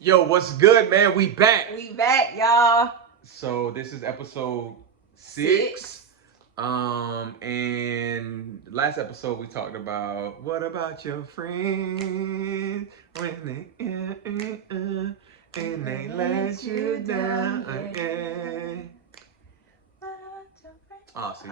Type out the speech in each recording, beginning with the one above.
Yo, what's good, man? We back. We back, y'all. So this is episode 6. Six. And last episode we talked about what about your friends when and they let you down again. Oh, see,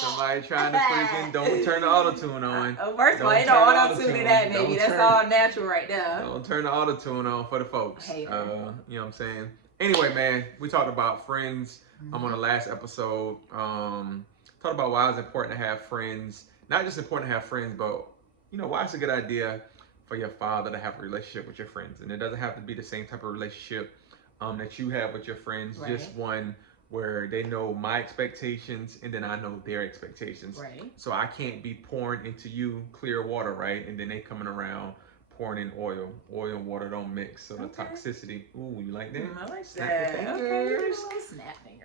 somebody trying to freaking don't turn the auto tune on. First of all, ain't no auto tune in that, baby. That's all natural right there. Don't turn the auto tune on for the folks. You know what I'm saying? Anyway, man, we talked about friends. I'm on the last episode. Talked about why it's important to have friends. Not just important to have friends, but why it's a good idea for your father to have a relationship with your friends, and it doesn't have to be the same type of relationship that you have with your friends. Right. Just one where they know my expectations and then I know their expectations. Right. So I can't be pouring into you clear water, right? And then they coming around pouring in oil. Oil and water don't mix, so the toxicity. Ooh, you like that? I like snap that. Your fingers. Okay, snap finger.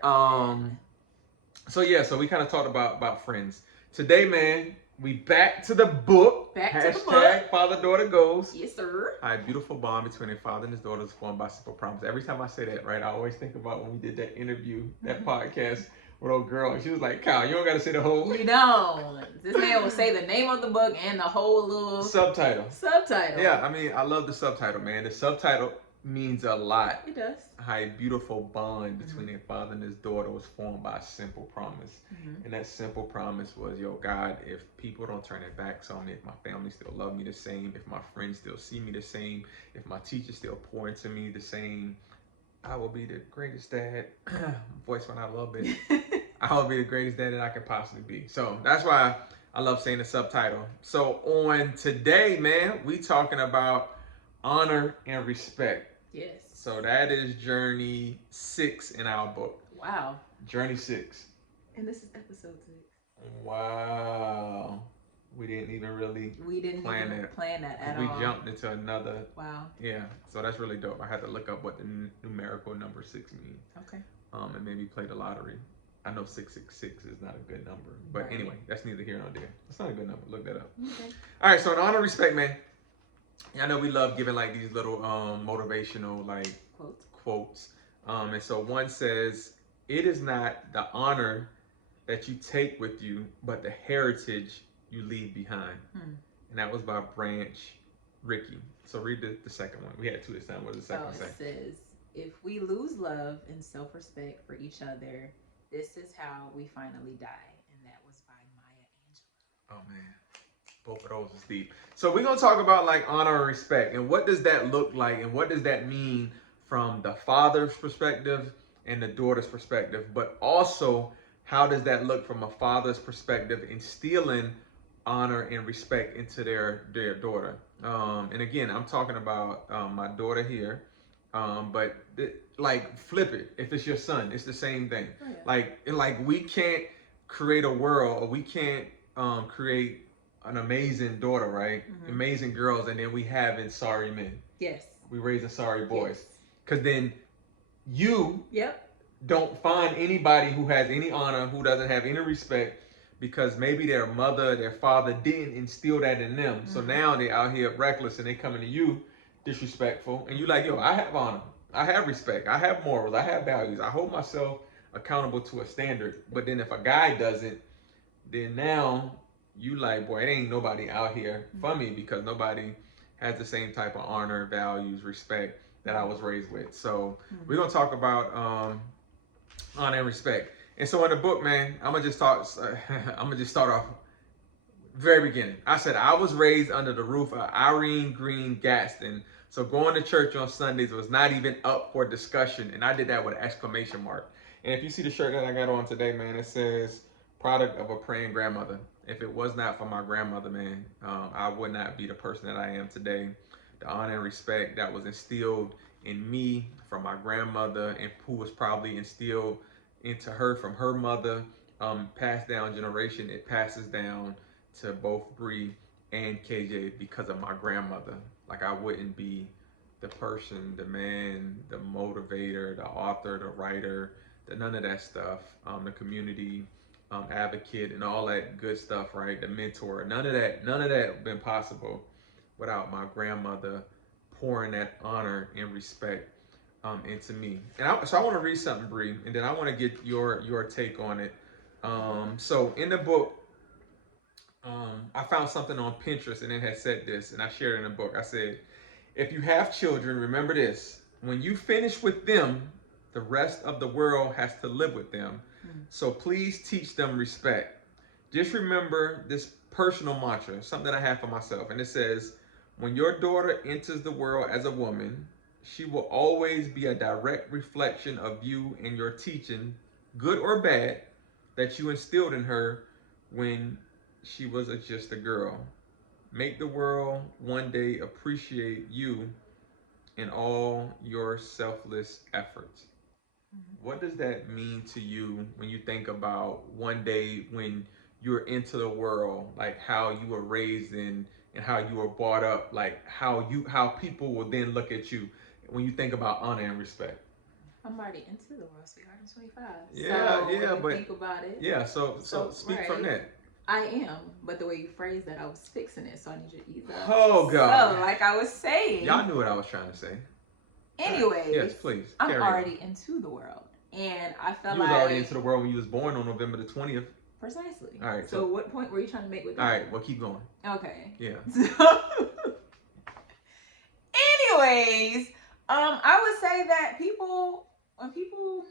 So we kind of talked about friends. Today, man, we back to the book. Back Hashtag to the book. Father-daughter goals. Yes, sir. A beautiful bond between a father and his daughter is formed by simple promise. Every time I say that, right, I always think about when we did that interview, that podcast with old girl. She was like, Kyle, you don't got to say the whole... You don't. This man will say the name of the book and the whole little... Subtitle. Yeah, I mean, I love the subtitle, man. The subtitle means a lot. It does. How a beautiful bond between a father and his daughter was formed by a simple promise. And that simple promise was, yo, God, if people don't turn their backs on me, if my family still love me the same, if my friends still see me the same, if my teachers still pour into me the same, I will be the greatest dad. Voice went out a little bit. I will be the greatest dad that I could possibly be. So that's why I love saying the subtitle. So on today, man, we talking about honor and respect. Yes. So that is journey 6 in our book. Wow. Journey 6. And this is episode 6. Wow. We didn't even really plan that at all. We jumped into another. Wow. Yeah. So that's really dope. I had to look up what the numerical number 6 means. Okay. And maybe play the lottery. I know 666 is not a good number. But anyway, that's neither here nor there. It's not a good number. Look that up. Okay. All right. So in honor and respect, man. I know we love giving like these little motivational like quotes. And so one says, "It is not the honor that you take with you, but the heritage you leave behind." And that was by Branch Rickey. So read the second one. We had 2 this time. What does the second one say? It says, "If we lose love and self-respect for each other, this is how we finally die." And that was by Maya Angelou. Oh man. Both of those is deep. So we're going to talk about like honor and respect. And what does that look like? And what does that mean from the father's perspective and the daughter's perspective? But also, how does that look from a father's perspective, instilling honor and respect into their daughter? And again, I'm talking about my daughter here. But like flip it. If it's your son, it's the same thing. Oh, yeah. Like we can't create a world, or we can't create an amazing daughter, right? Amazing girls, and then we having sorry men. Yes. We raising sorry boys. Because then you Yep. don't find anybody who has any honor, who doesn't have any respect, because maybe their mother, their father didn't instill that in them. So now they out here reckless and they coming to you disrespectful. And you like, yo, I have honor. I have respect. I have morals. I have values. I hold myself accountable to a standard. But then if a guy doesn't, then now you like, boy, it ain't nobody out here for me, because nobody has the same type of honor, values, respect that I was raised with. So we're gonna talk about honor and respect. And so in the book, man, I'm gonna just start off very beginning. I said I was raised under the roof of Irene Green Gaston. So going to church on Sundays was not even up for discussion, and I did that with an exclamation mark. And if you see the shirt that I got on today, man, it says "Product of a Praying Grandmother." If it was not for my grandmother, man, I would not be the person that I am today. The honor and respect that was instilled in me from my grandmother, and who was probably instilled into her from her mother, passed down generation. It passes down to both Bree and KJ because of my grandmother. Like I wouldn't be the person, the man, the motivator, the author, the writer, none of that stuff, the community advocate and all that good stuff, right? The mentor, none of that been possible without my grandmother pouring that honor and respect into me. So I want to read something, Bree, and then I want to get your take on it. So in the book, I found something on Pinterest, and it had said this, and I shared it in the book. I said, if you have children, remember this: when you finish with them, the rest of the world has to live with them. So please teach them respect. Just remember this personal mantra, something that I have for myself, and it says, when your daughter enters the world as a woman, she will always be a direct reflection of you and your teaching, good or bad, that you instilled in her when she was just a girl. Make the world one day appreciate you and all your selfless efforts. What does that mean to you when you think about one day when you're into the world, like how you were raised in and how you were brought up, like how people will then look at you when you think about honor and respect? I'm already into the world, sweetheart. I'm 25. Yeah, So yeah, when you but think about it, yeah, so so speak from right, that. I am. But the way you phrased that, I was fixing it. So I need you to ease up. Oh God. So, like I was saying, Y'all knew what I was trying to say. All right. Yes, anyways, please. I'm Carry on. already into the world. And I felt You was already like into the world when you was born on November the 20th. precisely. All right. So what point were you trying to make with that? All right. Well, keep going. Okay. Yeah. So anyways, I would say that when people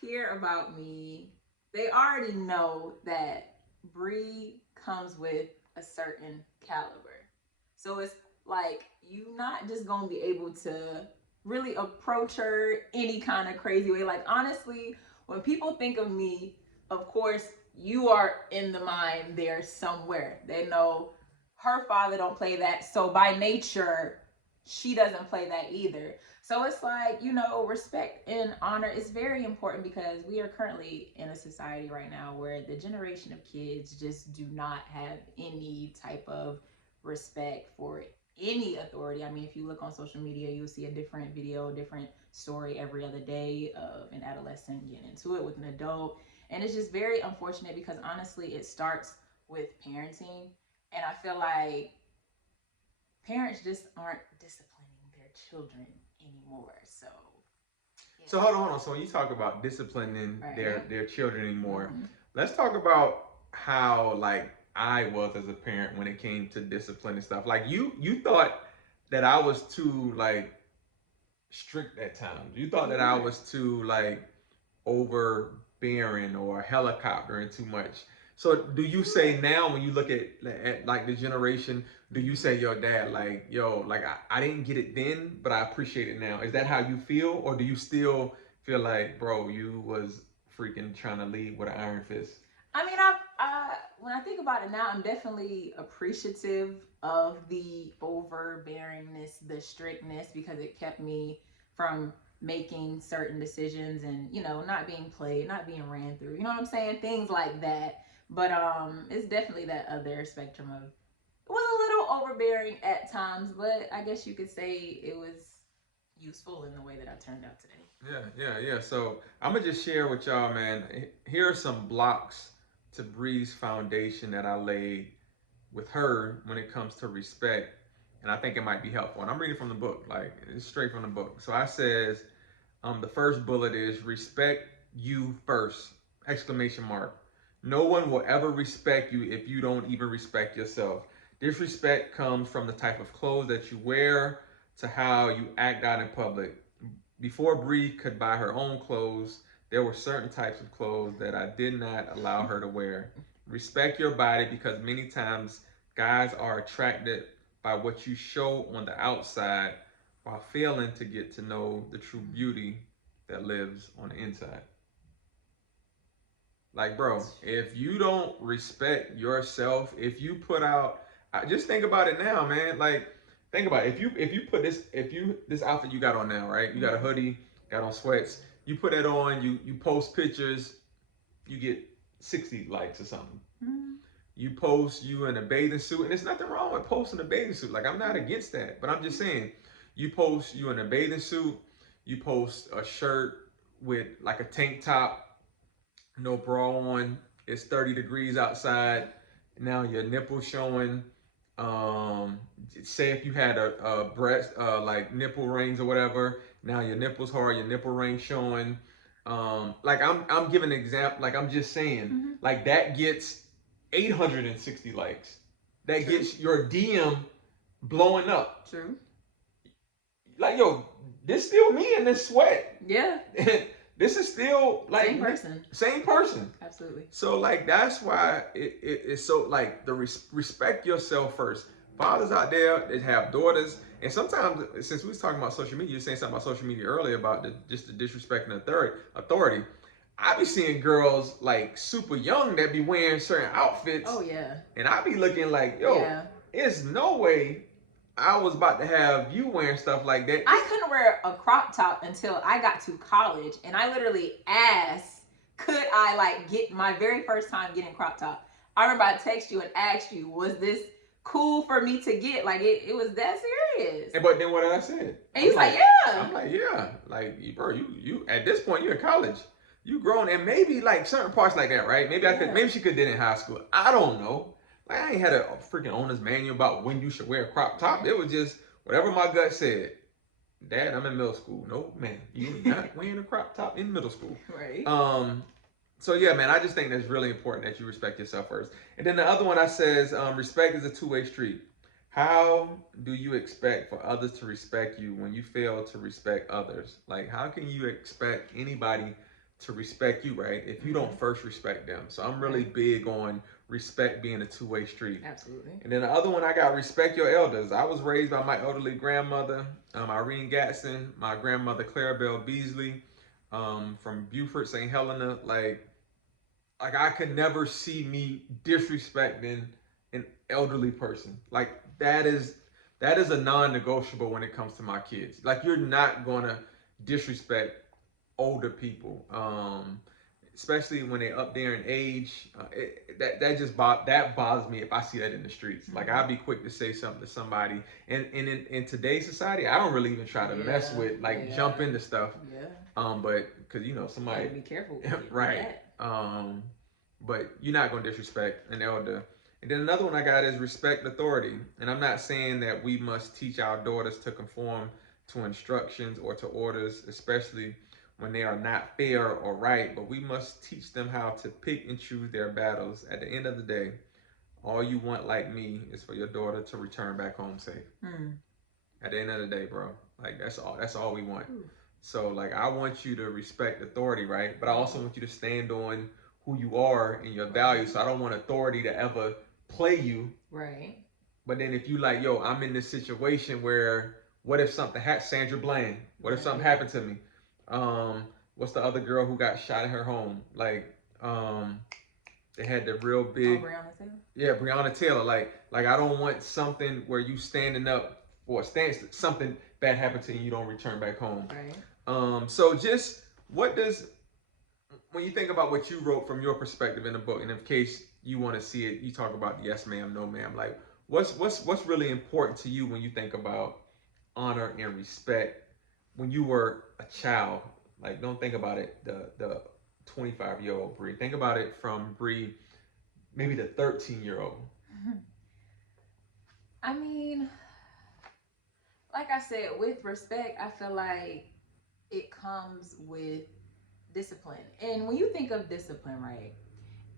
hear about me, they already know that Bree comes with a certain caliber. So it's like you not just gonna be able to really approach her any kind of crazy way. Like honestly, when people think of me, of course, you are in the mind there somewhere. They know her father don't play that, so by nature, she doesn't play that either. So it's like, respect and honor is very important because we are currently in a society right now where the generation of kids just do not have any type of respect for any authority. I mean, if you look on social media, you'll see a different video, different story every other day of an adolescent getting into it with an adult. And it's just very unfortunate because honestly, it starts with parenting. And I feel like parents just aren't disciplining their children anymore. So, yeah. So hold on. So when you talk about disciplining Right. their children anymore, let's talk about how like I was as a parent when it came to discipline and stuff. Like you thought that I was too like strict at times. You thought that I was too like overbearing or helicoptering too much. So do you say now when you look at like the generation, do you say your dad like, yo, like I didn't get it then, but I appreciate it now? Is that how you feel? Or do you still feel like, bro, you was freaking trying to lead with an iron fist? I mean, when I think about it now, I'm definitely appreciative of the overbearingness, the strictness, because it kept me from making certain decisions and not being played, not being ran through. You know what I'm saying? Things like that. But it's definitely that other spectrum of it was a little overbearing at times, but I guess you could say it was useful in the way that I turned out today. Yeah. So I'm gonna just share with y'all, man. Here are some blocks to Bree's foundation that I laid with her when it comes to respect, and I think it might be helpful. And I'm reading from the book, like it's straight from the book. So I says, the first bullet is respect you first! Exclamation mark. No one will ever respect you if you don't even respect yourself. This respect comes from the type of clothes that you wear to how you act out in public. Before Bree could buy her own clothes, there were certain types of clothes that I did not allow her to wear. Respect your body because many times guys are attracted by what you show on the outside while failing to get to know the true beauty that lives on the inside. Like, bro, if you don't respect yourself, if you put out, just think about it now, man. Like, think about it. If you put this outfit you got on now, right? You got a hoodie, got on sweats. You put it on. You post pictures. You get 60 likes or something. You post you in a bathing suit, and there's nothing wrong with posting a bathing suit. Like, I'm not against that, but I'm just saying, you post you in a bathing suit. You post a shirt with like a tank top, no bra on. It's 30 degrees outside. Now your nipples showing. Um, say if you had a breast, like nipple rings or whatever, now your nipples hard, your nipple ring showing. Like I'm giving an example, like I'm just saying, Mm-hmm. like that gets 860 likes. That True. gets your DM blowing up. True. Like, yo, this still me in this sweat. Yeah. This is still like Same person. Same person. Absolutely. So like that's why it's so like the respect yourself first. Fathers out there that have daughters, and sometimes since we was talking about social media, you were saying something about social media earlier about just the disrespect and authority. I be seeing girls like super young that be wearing certain outfits. Oh yeah. And I be looking like, yo, Yeah. it's no way I was about to have you wearing stuff like that. I couldn't wear a crop top until I got to college, and I literally asked, could I like get my very first time getting crop top? I remember I texted you and asked you, was this cool for me to get? Like it was that serious. But then what did I say? And you was like, yeah. I'm like, yeah. Like, bro, you at this point you're in college. You grown, and maybe like certain parts like that, right? Maybe maybe she could did it in high school. I don't know. Like I ain't had a freaking owner's manual about when you should wear a crop top. It was just whatever my gut said. Dad, I'm in middle school. No, man, you're not wearing a crop top in middle school. Right. So yeah, man, I just think that's really important that you respect yourself first. And then the other one I says, respect is a two-way street. How do you expect for others to respect you when you fail to respect others? Like, how can you expect anybody to respect you, right, if you don't first respect them? So I'm really big on respect being a two-way street. Absolutely. And then the other one I got, respect your elders. I was raised by my elderly grandmother, Irene Gatson, my grandmother Clarabelle Beasley, from Beaufort, St. Helena. Like I could never see me disrespecting an elderly person. Like that is a non-negotiable when it comes to my kids. Like you're not gonna disrespect older people, especially when they're up there in age. That bothers me if I see that in the streets. Like I'd be quick to say something to somebody, and in today's society, I don't really even try to mess with jump into stuff. Yeah. But because somebody be careful. right. But you're not gonna disrespect an elder. And then another one I got is respect authority. And I'm not saying that we must teach our daughters to conform to instructions or to orders, especially when they are not fair or right, but we must teach them how to pick and choose their battles. At the end of the day, all you want, like me, is for your daughter to return back home safe. At the end of the day, bro, like that's all we want. So like I want you to respect authority, right? But I also want you to stand on who you are and your values. So I don't want authority to ever play you. Right. But then if you like, yo, I'm in this situation where what if something Sandra Bland, what if something happened to me? What's the other girl who got shot in her home? Like, they had the real big. Breonna Taylor? Yeah, Breonna Taylor. Like I don't want something where you standing up for a stance, something bad happened to you, you don't return back home. Right. So just when you think about what you wrote from your perspective in the book, and in case you want to see it, you talk about yes ma'am, no ma'am. Like what's really important to you when you think about honor and respect when you were a child? Like don't think about it the 25-year-old Bree. Think about it from Bree, maybe the 13-year-old. I mean, like I said, with respect, I feel like it comes with discipline. And when you think of discipline, right,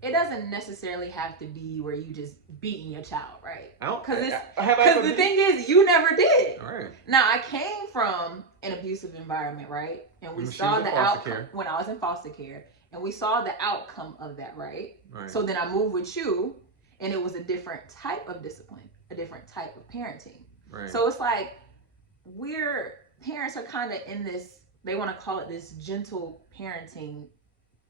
it doesn't necessarily have to be where you just beating your child, right? Because the thing is, you never did. All right. Now, I came from an abusive environment, right? And we saw the outcome when I was in foster care. And we saw the outcome of that, right? So then I moved with you, and it was a different type of discipline, a different type of parenting. Right. So it's like parents are kind of in this, they want to call it this gentle parenting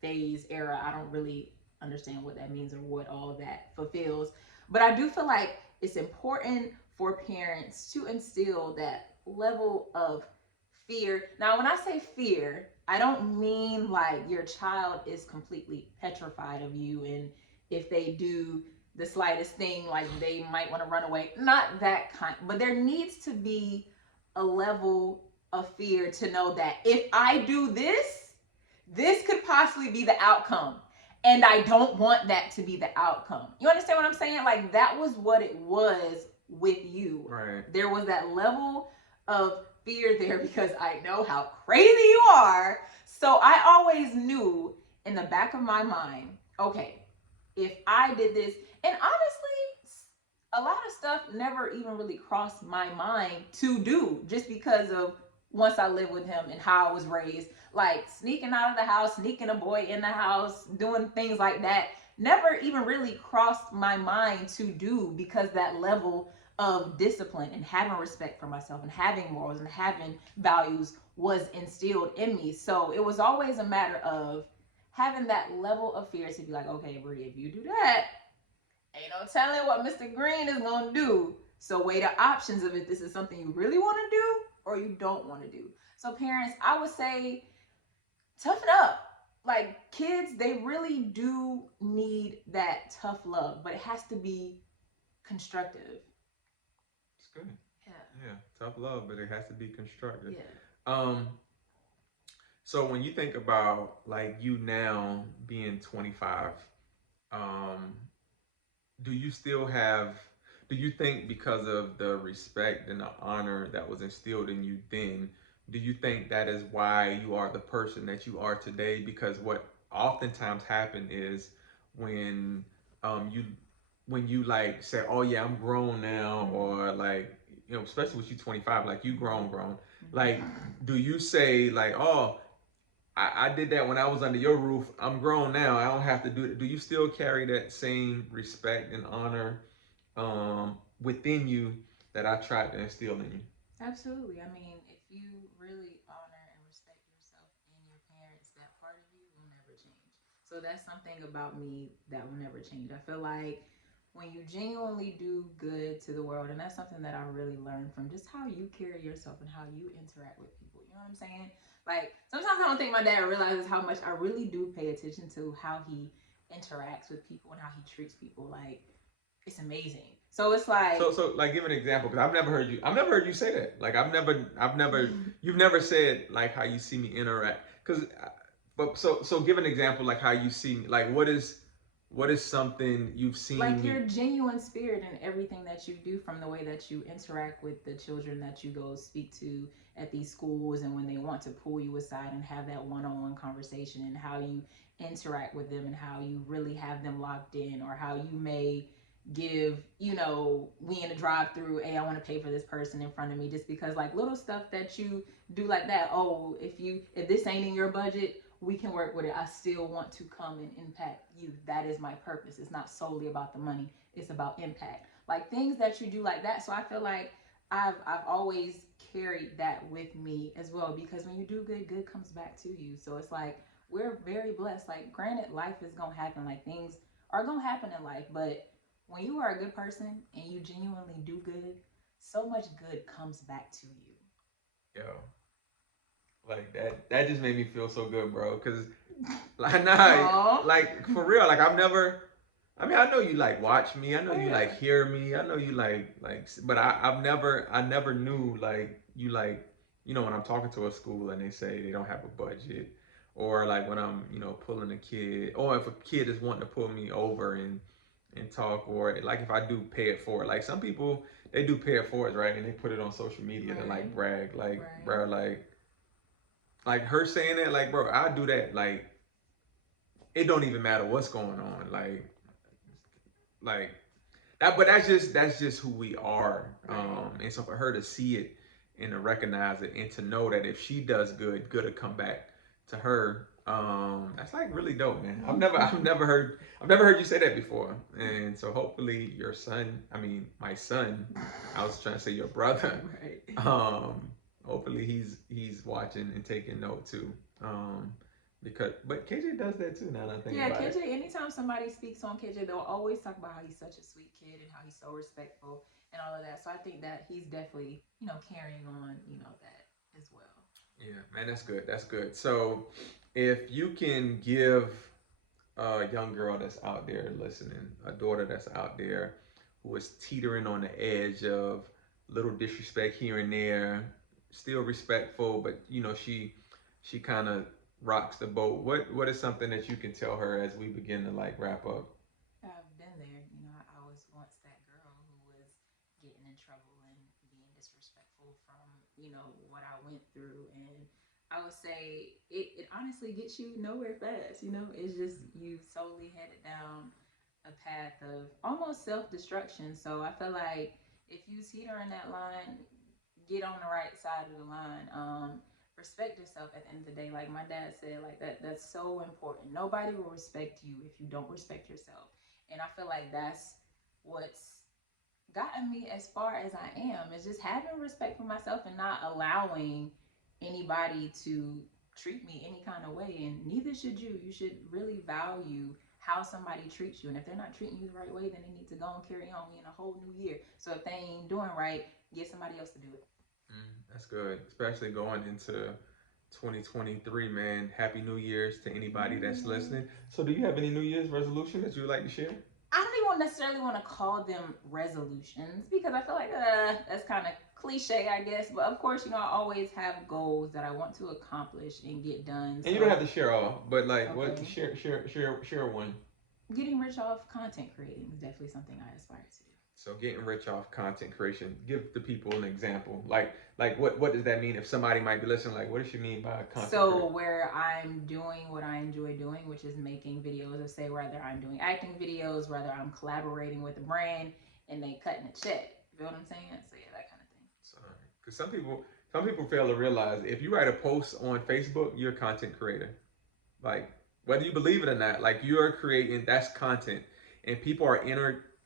phase era. I don't really understand what that means or what all that fulfills. But I do feel like it's important for parents to instill that level of fear. Now, when I say fear, I don't mean like your child is completely petrified of you, and if they do the slightest thing, like they might want to run away. Not that kind, but there needs to be a level of fear to know that if I do this, this could possibly be the outcome. And I don't want that to be the outcome. You understand what I'm saying? Like that was what it was with you. Right. There was that level of fear there because I know how crazy you are. So I always knew in the back of my mind, okay, if I did this, and honestly, a lot of stuff never even really crossed my mind to do just because of once I lived with him and how I was raised. Like sneaking out of the house, sneaking a boy in the house, doing things like that never even really crossed my mind to do because that level of discipline and having respect for myself and having morals and having values was instilled in me. So it was always a matter of having that level of fear to be like, okay, Brie, if you do that, ain't no telling what Mr. Green is gonna do. So weigh the options of if this is something you really want to do or you don't want to do. So parents, I would say toughen up. Like kids, they really do need that tough love, but it has to be constructive. It's good. Yeah. Yeah, tough love, but it has to be constructive. Yeah. Um, so when you think about like you now being 25, um, do you still have? Do you think because of the respect and the honor that was instilled in you then, do you think that is why you are the person that you are today? Because what oftentimes happen is when you like say, oh yeah, I'm grown now, or like, especially with you 25, like you grown, like, do you say like, oh, I did that when I was under your roof, I'm grown now, I don't have to do it? Do you still carry that same respect and honor within you that I tried to instill in you? Absolutely. I mean, if you really honor and respect yourself and your parents, that part of you will never change. So that's something about me that will never change. I feel like when you genuinely do good to the world, and that's something that I really learned from just how you carry yourself and how you interact with people. You know what I'm saying? Like sometimes I don't think my dad realizes how much I really do pay attention to how he interacts with people and how he treats people. Like it's amazing. So it's like So like give an example, because I've never heard you say that. Like I've never, you've never said like how you see me interact. Because, but so give an example like how you see me. Like what is something you've seen like me? your genuine spirit in everything that you do, from the way that you interact with the children that you go speak to at these schools, and when they want to pull you aside and have that one-on-one conversation, and how you interact with them and how you really have them locked in, or how you may give, we in a drive through, hey, I want to pay for this person in front of me, just because like little stuff that you do like that. Oh, if this ain't in your budget, we can work with it. I still want to come and impact you. That is my purpose. It's not solely about the money. It's about impact. Like things that you do like that. So I feel like I've always carried that with me as well, because when you do good, good comes back to you. So it's like we're very blessed. Like granted, life is gonna happen. Like things are gonna happen in life, but when you are a good person and you genuinely do good, so much good comes back to you. Yo, like that just made me feel so good, bro. Cause like nah, Aww. like for real, like I've never. I mean, I know you like watch me. I know Oh you yeah. like hear me. I know you like, but I never knew like you like, when I'm talking to a school and they say they don't have a budget, or like when I'm, pulling a kid, or if a kid is wanting to pull me over and talk, or like if I do pay it forward. Like some people, they do pay it forward, right? And they put it on social media to like Right. brag, like Right. bro, like her saying that, like bro, I do that, like it don't even matter what's going on, like that. But that's just who we are. Right. And so for her to see it and to recognize it and to know that if she does good, good will come back to her. That's like really dope, man. I've never heard you say that before. And so hopefully your son, I mean my son, I was trying to say your brother. Right. Hopefully he's watching and taking note too. Because but KJ does that too, now that I think Yeah, about it. KJ, anytime somebody speaks on KJ, they'll always talk about how he's such a sweet kid and how he's so respectful and all of that. So I think that he's definitely, carrying on, that as well. Yeah, man, that's good. That's good. So, if you can give a young girl that's out there listening, a daughter that's out there who is teetering on the edge of little disrespect here and there, still respectful, but she kind of rocks the boat. What is something that you can tell her as we begin to like wrap up? I've been there. I was once that girl who was getting what I went through. And I would say it honestly gets you nowhere fast. It's just you solely headed down a path of almost self destruction. So I feel like if you see her in that line, get on the right side of the line. Respect yourself at the end of the day. Like my dad said, like that's so important. Nobody will respect you if you don't respect yourself. And I feel like that's what's gotten me as far as I am, is just having respect for myself and not allowing anybody to treat me any kind of way. And neither should you. You should really value how somebody treats you. And if they're not treating you the right way, then they need to go and carry on in a whole new year. So if they ain't doing right, get somebody else to do it. That's good, especially going into 2023, man. Happy New Year's to anybody that's listening. So, do you have any New Year's resolution that you would like to share? I don't even necessarily want to call them resolutions, because I feel like that's kind of cliche, I guess. But of course, I always have goals that I want to accomplish and get done. And you don't have to share all, but like, what Okay. share one. Getting rich off content creating is definitely something I aspire to do. So, getting rich off content creation. Give the people an example. Like what does that mean? If somebody might be listening, like, what does she mean by content? So where I'm doing what I enjoy doing, which is making videos, of say whether I'm doing acting videos, whether I'm collaborating with a brand, and they cutting a check. You feel what I'm saying? So yeah, that kind of thing. So, because some people fail to realize if you write a post on Facebook, you're a content creator. Like, whether you believe it or not, like, you're creating, that's content, and people are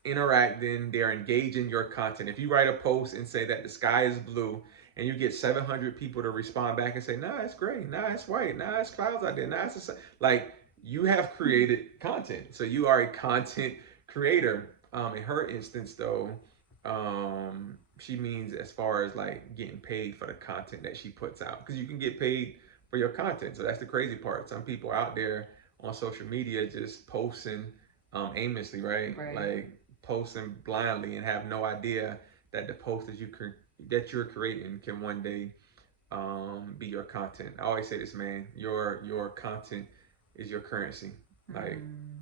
interacting, they're engaging your content. If you write a post and say that the sky is blue, and you get 700 people to respond back and say, nah, it's gray, nah, it's white, nah, it's clouds out there, nah, like, you have created content. So you are a content creator. In her instance, though, she means as far as like getting paid for the content that she puts out, because you can get paid for your content. So that's the crazy part. Some people out there on social media just posting aimlessly, right? Like, posting blindly and have no idea that the post that you're creating can one day be your content. I always say this, man. Your content is your currency. Like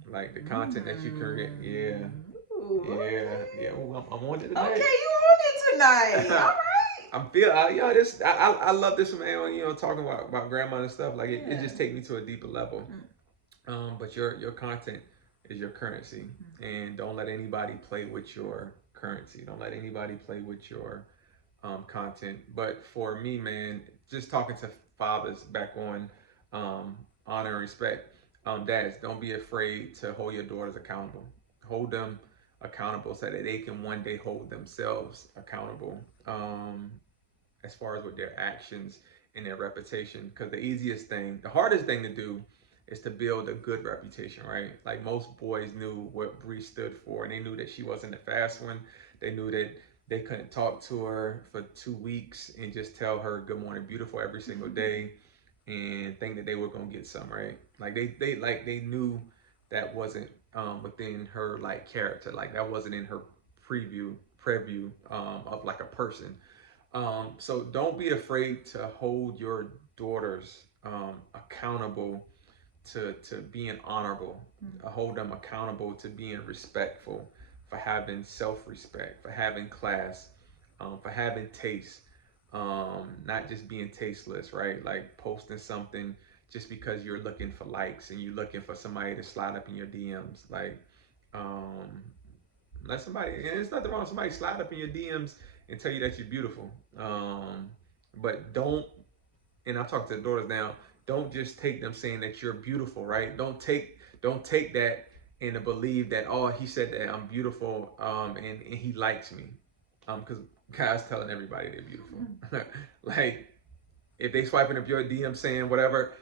like the content that you create. Yeah. Ooh, Yeah. Ooh, I'm on it okay, today. you on it tonight. All right. I'm feel this. I love this, man. Talking about grandma and stuff. Like, it just take me to a deeper level. But your content is your currency, and don't let anybody play with your currency. Don't let anybody play with your content. But for me, man, just talking to fathers back on honor and respect. Dads, don't be afraid to hold your daughters accountable. Hold them accountable so that they can one day hold themselves accountable. As far as with their actions and their reputation, because the hardest thing to do is to build a good reputation, right? Like, most boys knew what Bree stood for, and they knew that she wasn't the fast one. They knew that they couldn't talk to her for 2 weeks and just tell her good morning beautiful every single day and think that they were gonna get some, right? Like, they knew that wasn't within her, like, character. Like, that wasn't in her preview of like a person. So don't be afraid to hold your daughters accountable to being honorable. Hold them accountable to being respectful, for having self-respect, for having class, for having taste, not just being tasteless, right? Like, posting something just because you're looking for likes and you're looking for somebody to slide up in your DMs. Like, um, let somebody, and it's nothing wrong with somebody slide up in your DMs and tell you that you're beautiful. But don't, and I talk to the daughters now, don't just take them saying that you're beautiful, right? Don't take that and to believe that, oh, he said that I'm beautiful, and he likes me. Because guys telling everybody they're beautiful. Like, if they swiping up your DM saying whatever,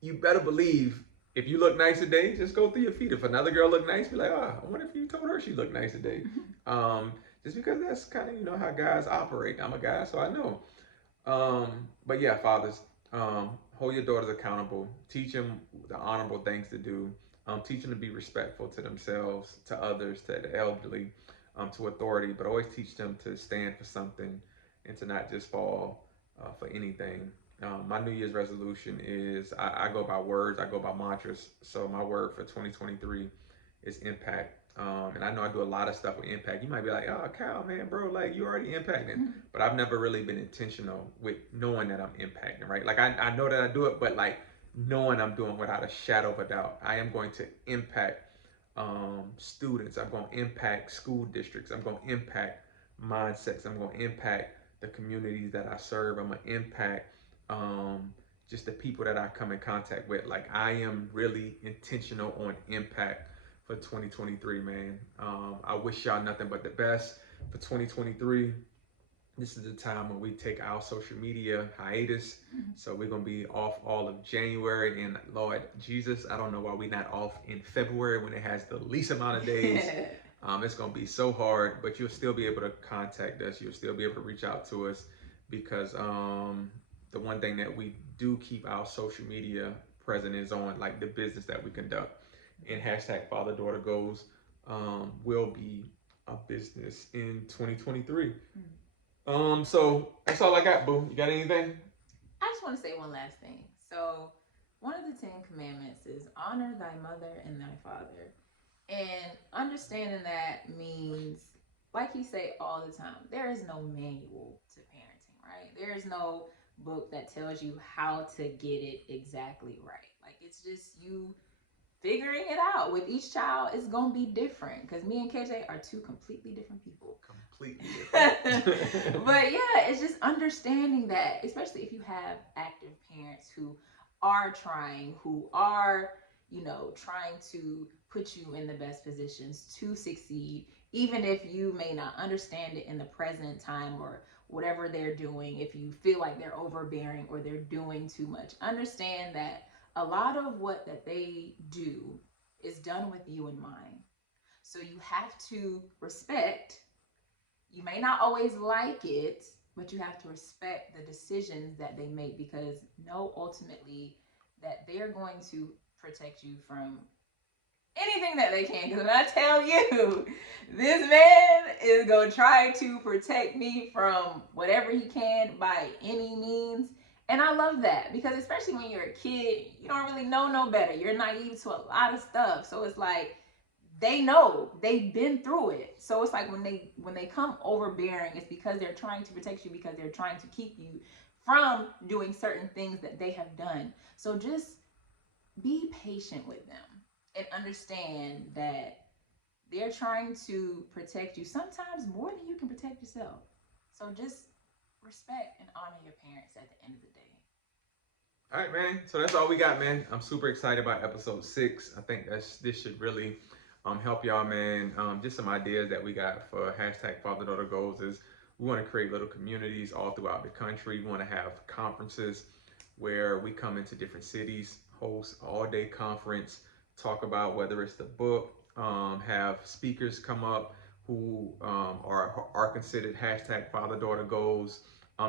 you better believe, if you look nice today, just go through your feed. If another girl look nice, be like, oh, I wonder if you told her she looked nice today. Just because that's kind of how guys operate. I'm a guy, so I know. But yeah, fathers, hold your daughters accountable. Teach them the honorable things to do. Teach them to be respectful to themselves, to others, to the elderly, to authority. But always teach them to stand for something and to not just fall for anything. My New Year's resolution is, I go by words, I go by mantras. So my word for 2023 is impact. And I know I do a lot of stuff with impact. You might be like, oh, Kyle, man, bro, like you already impacting. But I've never really been intentional with knowing that I'm impacting, right? Like I know that I do it, but like knowing I'm doing without a shadow of a doubt. I am going to impact students. I'm going to impact school districts. I'm going to impact mindsets. I'm going to impact the communities that I serve. I'm going to impact just the people that I come in contact with. Like I am really intentional on impact for 2023, man. I wish y'all nothing but the best for 2023. This is the time when we take our social media hiatus. So we're gonna be off all of January, and Lord Jesus, I don't know why we're not off in February when it has the least amount of days. It's gonna be so hard, but you'll still be able to contact us. You'll still be able to reach out to us because the one thing that we do keep our social media present is on like the business that we conduct. And hashtag Father Daughter Goals will be a business in 2023. So that's all I got, boo. You got anything? I just want to say one last thing. So, one of the 10 Commandments is honor thy mother and thy father. And understanding that means, like he say all the time, there is no manual to parenting, right? There is no book that tells you how to get it exactly right. Like it's just you figuring it out. With each child, it's gonna be different because me and KJ are two completely different people. Completely different. But yeah, it's just understanding that, especially if you have active parents who are trying, who are, trying to put you in the best positions to succeed, even if you may not understand it in the present time or whatever they're doing, if you feel like they're overbearing or they're doing too much, understand that a lot of what that they do is done with you in mind. So you have to respect. You may not always like it, but you have to respect the decisions that they make because know ultimately that they're going to protect you from anything that they can. Because when I tell you, this man is going to try to protect me from whatever he can by any means. And I love that because especially when you're a kid, you don't really know no better. You're naive to a lot of stuff. So it's like they know, they've been through it. So it's like when they come overbearing, it's because they're trying to protect you because they're trying to keep you from doing certain things that they have done. So just be patient with them and understand that they're trying to protect you sometimes more than you can protect yourself. So just respect and honor your parents at the end of the day. All right, man. So that's all we got, man. I'm super excited about episode 6. I think this should really help y'all, man. Just some ideas that we got for hashtag Father Daughter Goals is we want to create little communities all throughout the country. We want to have conferences where we come into different cities, host all day conference, talk about whether it's the book, have speakers come up who are considered hashtag Father Daughter Goals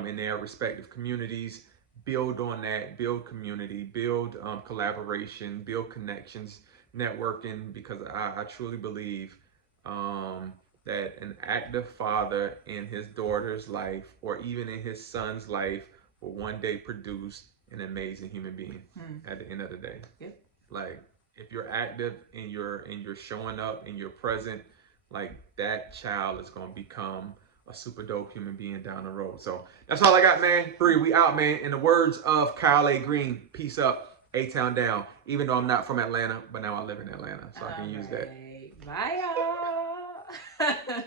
in their respective communities, build on that, build community, build collaboration, build connections, networking, because I truly believe that an active father in his daughter's life or even in his son's life will one day produce an amazing human being at the end of the day. Yep. Like if you're active and you're showing up and you're present, like that child is gonna become a super dope human being down the road. So that's all I got, man. Bree, we out, man. In the words of Kyle A. Green, peace up, A-Town down. Even though I'm not from Atlanta, but now I live in Atlanta, so I can use that. Bye, y'all.